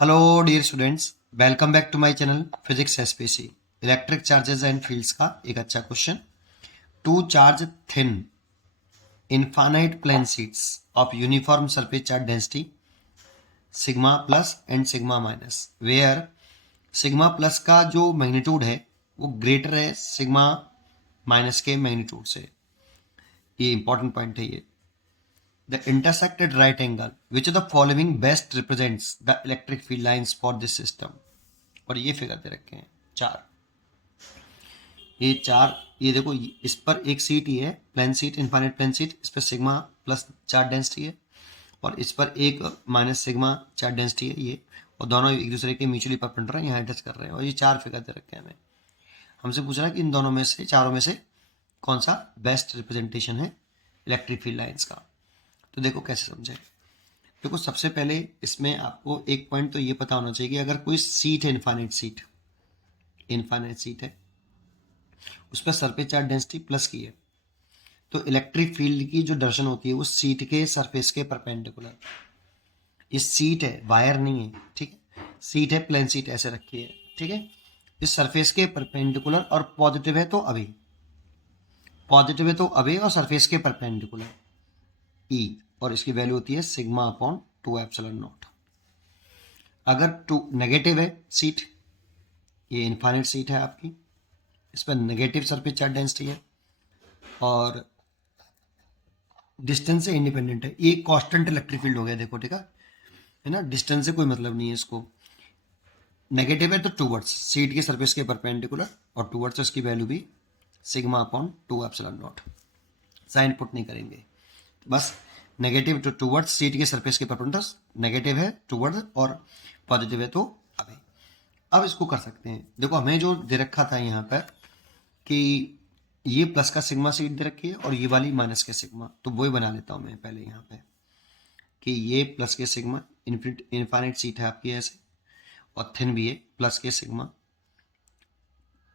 Hello dear students, welcome back to my channel physics SPC. Electric charges and fields का एक अच्छा question. Two charge thin infinite plane sheets of uniform surface charge density sigma plus and sigma minus, where sigma plus का जो magnitude है वो greater है sigma minus के magnitude से। ये इंपॉर्टेंट पॉइंट है ये। The intersected right angle which of the following best represents the electric field lines for this system। और ये फिगर दे रखे हैं चार, ये देखो, इस पर एक सीट ही है, plane sheet, infinite plane sheet, इस पर सिग्मा प्लस चार्ज डेंसिटी है और इस पर एक माइनस सिग्मा चार्ज डेंसिटी है ये, और दोनों एक दूसरे के म्यूचुअली परपेंडिकुलर हैं, यहाँ टच कर रहे हैं। और ये चार फिगर दे रखे हैं हमें। हमसे पूछ रहा है कि इन दोनों में से, चारों में से कौन सा बेस्ट रिप्रेजेंटेशन है इलेक्ट्रिक फील्ड लाइन्स का। तो देखो कैसे समझे। देखो, सबसे पहले इसमें आपको एक पॉइंट तो ये पता होना चाहिए कि अगर कोई सीट है, इनफाइनाइट सीट है, उस पर सरफेस चार्ज डेंसिटी प्लस की है, तो इलेक्ट्रिक फील्ड की जो डायरेक्शन होती है वो सीट के सरफेस के परपेंडिकुलर। ये सीट है, वायर नहीं है, ठीक है, सीट है, प्लेन सीट ऐसे रखी है, ठीक है, इस सरफेस के परपेंडिकुलर, और पॉजिटिव है तो अभी, और सरफेस के परपेंडिकुलर ई, और इसकी वैल्यू होती है सिग्मा अपॉन 2 एप्सिलॉन नॉट। अगर टू नेगेटिव है सीट, ये इनफाइनाइट सीट है आपकी, इस पर नेगेटिव सरफेस चार्ज डेंसिटी है और डिस्टेंस से इंडिपेंडेंट है, ये कांस्टेंट इलेक्ट्रिक फील्ड हो गया। देखो, ठीक है ना, डिस्टेंस से कोई मतलब नहीं है इसको। नेगेटिव है तो टूवर्ड्स सीट के सरफेस के परपेंडिकुलर, और टूवर्ड्स इसकी वैल्यू भी sigma upon 2 epsilon naught. Sign put नहीं करेंगे, बस नेगेटिव टू टूवर्ड्स सीट के सरफेस के परपेंडिकुलर, नेगेटिव है टूवर्ड्स और पॉजिटिव है तो अभी। अब इसको कर सकते हैं। देखो, हमें जो दे रखा था यहाँ पर कि ये प्लस का सिग्मा सीट दे रखी है और ये वाली माइनस के सिग्मा, तो वही बना लेता हूँ मैं पहले यहाँ पे कि ये प्लस के सिग्मा इनफाइनाइट सीट है आपकी ऐसे, और थिन भी है, प्लस के सिग्मा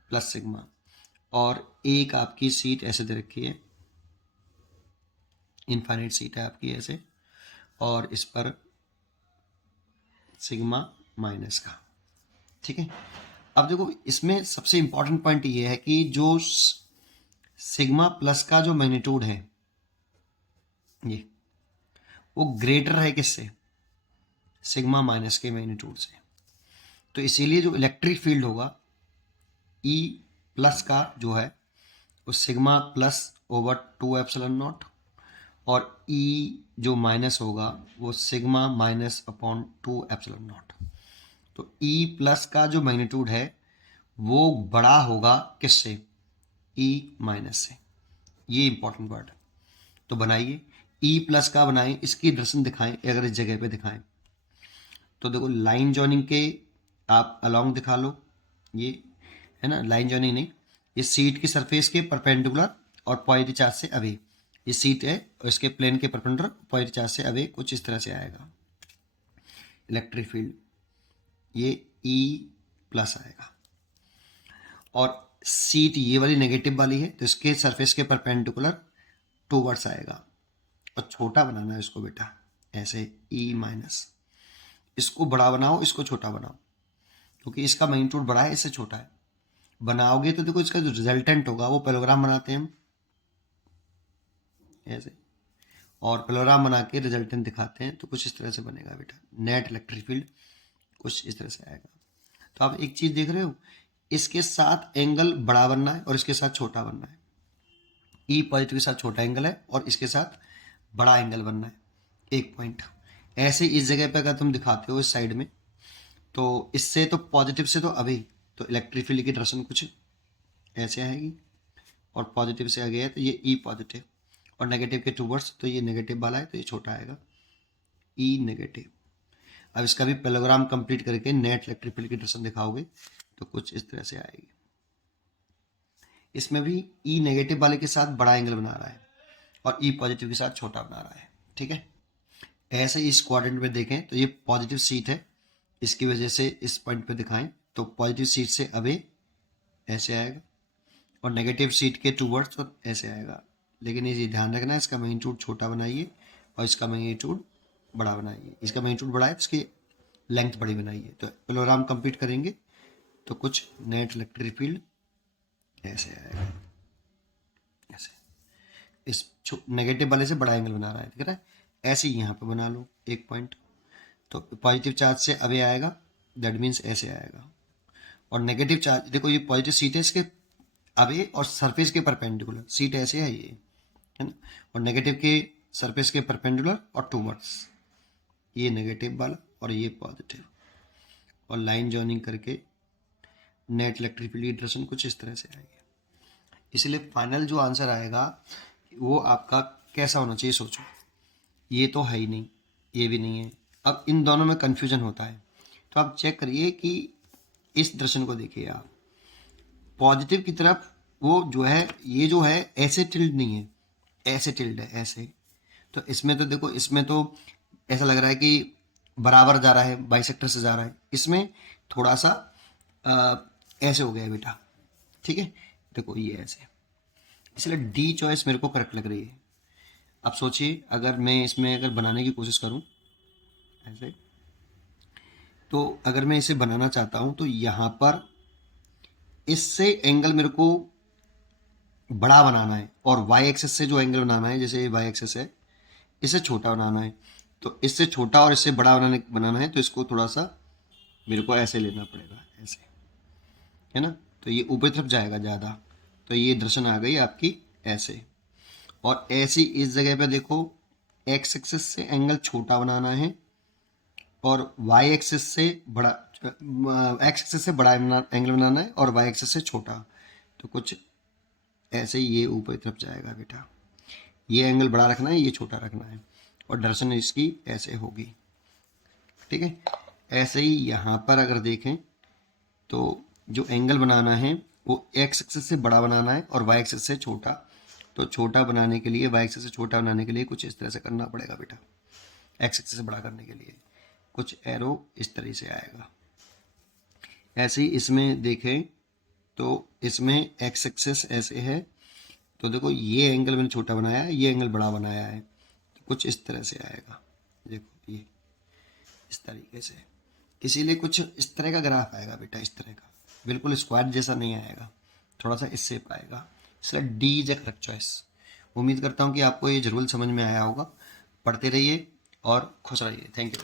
प्लस सिग्मा, और एक आपकी सीट ऐसे दे रखी है, इनफाइनाइट सीट है आपकी ऐसे, और इस पर सिग्मा माइनस का, ठीक है। अब देखो, इसमें सबसे इंपॉर्टेंट पॉइंट ये है कि जो सिग्मा प्लस का जो मैग्नीट्यूड है ये, वो ग्रेटर है किससे, सिग्मा माइनस के मैग्नीट्यूड से। तो इसीलिए जो इलेक्ट्रिक फील्ड होगा ई प्लस का जो है वो sigma plus over 2 epsilon not, और ई जो माइनस होगा वो sigma minus upon 2 epsilon not. तो ई प्लस का जो मैग्नीट्यूड है वो बड़ा होगा किससे, ई माइनस से। ये इंपॉर्टेंट वर्ड है। तो बनाइए, ई प्लस का बनाएं, इसकी दर्शन दिखाएं, अगर इस जगह पे दिखाएं तो देखो, लाइन जॉइनिंग के आप अलोंग दिखा लो, ये है ना, लाइन जॉइनिंग नहीं, ये सीट की सरफेस के परपेंडिकुलर और पॉजिटिव चार्ज से अवे, ये सीट है और इसके प्लेन के परपेंडिकुलर पॉजिटिव चार्ज से अवे, कुछ इस तरह से आएगा इलेक्ट्रिक फील्ड, ये ई प्लस आएगा। और सीट ये वाली नेगेटिव वाली है तो इसके सरफेस के परपेंडिकुलर टूवर्ड्स आएगा, और छोटा बनाना है इसको बेटा, ऐसे ई माइनस, इसको बड़ा बनाओ, इसको छोटा बनाओ, क्योंकि इसका मैग्नीट्यूड बड़ा है, इससे छोटा है। बनाओगे तो देखो इसका जो रिजल्टेंट होगा वो पैरेललोग्राम बनाते हैं हम ऐसे, और पैरेललोग्राम बना के रिजल्टेंट दिखाते हैं, तो कुछ इस तरह से बनेगा बेटा, नेट इलेक्ट्रिक फील्ड कुछ इस तरह से आएगा। तो आप एक चीज देख रहे हो, इसके साथ एंगल बड़ा बनना है और इसके साथ छोटा बनना है। ई पॉजिटिव के साथ छोटा एंगल है और इसके साथ बड़ा एंगल बनना है, एक पॉइंट। ऐसे इस जगह पे अगर तुम दिखाते हो इस साइड में, तो इससे तो पॉजिटिव से तो अभी, तो इलेक्ट्रिक फील्ड की डायरेक्शन कुछ ऐसे आएगी, और पॉजिटिव से आगे है तो ये ई पॉजिटिव, और नेगेटिव के टूवर्ड्स तो ये नेगेटिव वाला है तो ये छोटा आएगा, ई नेगेटिव। अब इसका भी पैरेललोग्राम कंप्लीट करके नेट इलेक्ट्रिक फील्ड की डायरेक्शन दिखाओगे तो कुछ इस तरह से आएगी। इसमें भी ई नेगेटिव वाले के साथ बड़ा एंगल बना रहा है और ई पॉजिटिव के साथ छोटा बना रहा है, ठीक है। ऐसे इस क्वाड्रेंट में देखें तो ये पॉजिटिव सीट है, इसकी वजह से इस पॉइंट पे दिखाएं तो पॉजिटिव सीट से अवे ऐसे आएगा, और नेगेटिव सीट के टूवर्ड्स तो ऐसे आएगा। लेकिन ये ध्यान रखना है, इसका मैग्नीट्यूड छोटा बनाइए और इसका मैग्नीट्यूड बड़ा बनाइए। इसका मैग्नीट्यूड बड़ा है, इसकी लेंथ बड़ी बनाई है। तो प्रोग्राम कंप्लीट करेंगे तो कुछ नेट इलेक्ट्रिक फील्ड ऐसे आएगा, ऐसे इस नेगेटिव वाले से बड़ा एंगल बना रहा है, दिख रहा है। ऐसे ही यहाँ पे बना लो एक पॉइंट, तो पॉजिटिव चार्ज से अवे आएगा, दैट मीन्स ऐसे आएगा। और नेगेटिव चार्ज देखो, ये पॉजिटिव सीट है इसके अवे और सरफेस के परपेंडिकुलर, सीट ऐसे है ये, है ना, और नेगेटिव के सरफेस के परपेंडिकुलर और टूवर्ड्स, ये नेगेटिव वाला और ये पॉजिटिव, और लाइन जॉइनिंग करके नेट इलेक्ट्रिक फील्ड की डायरेक्शन कुछ इस तरह से आएगी। इसलिए फाइनल जो आंसर आएगा वो आपका कैसा होना चाहिए सोचो। ये तो है ही नहीं, ये भी नहीं है, अब इन दोनों में कंफ्यूजन होता है। तो आप चेक करिए कि इस दर्शन को देखिए आप, पॉजिटिव की तरफ वो जो है, ये जो है ऐसे टिल्ड नहीं है, ऐसे टिल्ड है ऐसे। तो इसमें तो देखो, इसमें तो ऐसा लग रहा है कि बराबर जा रहा है, बाइसेक्टर से जा रहा है, इसमें थोड़ा सा ऐसे हो गया बेटा, ठीक है। देखो ये ऐसे, इसलिए डी चॉइस मेरे को करेक्ट लग रही है। अब सोचिए अगर मैं इसमें अगर बनाने की कोशिश करूं ऐसे, तो अगर मैं इसे बनाना चाहता हूं तो यहां पर इससे एंगल मेरे को बड़ा बनाना है, और वाई एक्सेस से जो एंगल बनाना है, जैसे वाई एक्सेस है, इसे छोटा बनाना है। तो इससे छोटा और इससे बड़ा बनाना है, तो इसको थोड़ा सा मेरे को ऐसे लेना पड़ेगा, ऐसे, है ना। तो ये ऊपर तरफ जाएगा ज़्यादा, तो ये दर्शन आ गई आपकी ऐसे। और ऐसी इस जगह पे देखो, एक्स एक्सिस से एंगल छोटा बनाना है और वाई एक्सिस से बड़ा, एक्स एक्सिस से बड़ा एंगल बनाना है और वाई एक्सिस से छोटा। तो कुछ ऐसे ही ये ऊपर तरफ जाएगा बेटा, ये एंगल बड़ा रखना है, ये छोटा रखना है, और डायरेक्शन इसकी ऐसे होगी, ठीक है। ऐसे ही यहाँ पर अगर देखें तो जो एंगल बनाना है वो एक्स एक्सिस से बड़ा बनाना है और वाई एक्सिस से छोटा। तो छोटा बनाने के लिए, वाई एक्सिस से छोटा बनाने के लिए कुछ इस तरह से करना पड़ेगा बेटा, एक्स एक्सिस से बड़ा करने के लिए कुछ एरो इस तरह से आएगा। ऐसे ही इसमें देखें तो इसमें एक्स एक्सिस ऐसे है, तो देखो ये एंगल मैंने छोटा बनाया है, ये एंगल बड़ा बनाया है, तो कुछ इस तरह से आएगा, देखो ये इस तरीके से। इसीलिए कुछ इस तरह का ग्राफ आएगा बेटा, इस तरह का, बिल्कुल स्क्वायर जैसा नहीं आएगा, थोड़ा सा इससे आएगा। इसलिए D is A correct choice. उम्मीद करता हूँ कि आपको ये जरूर समझ में आया होगा। पढ़ते रहिए और खुश रहिए। Thank you.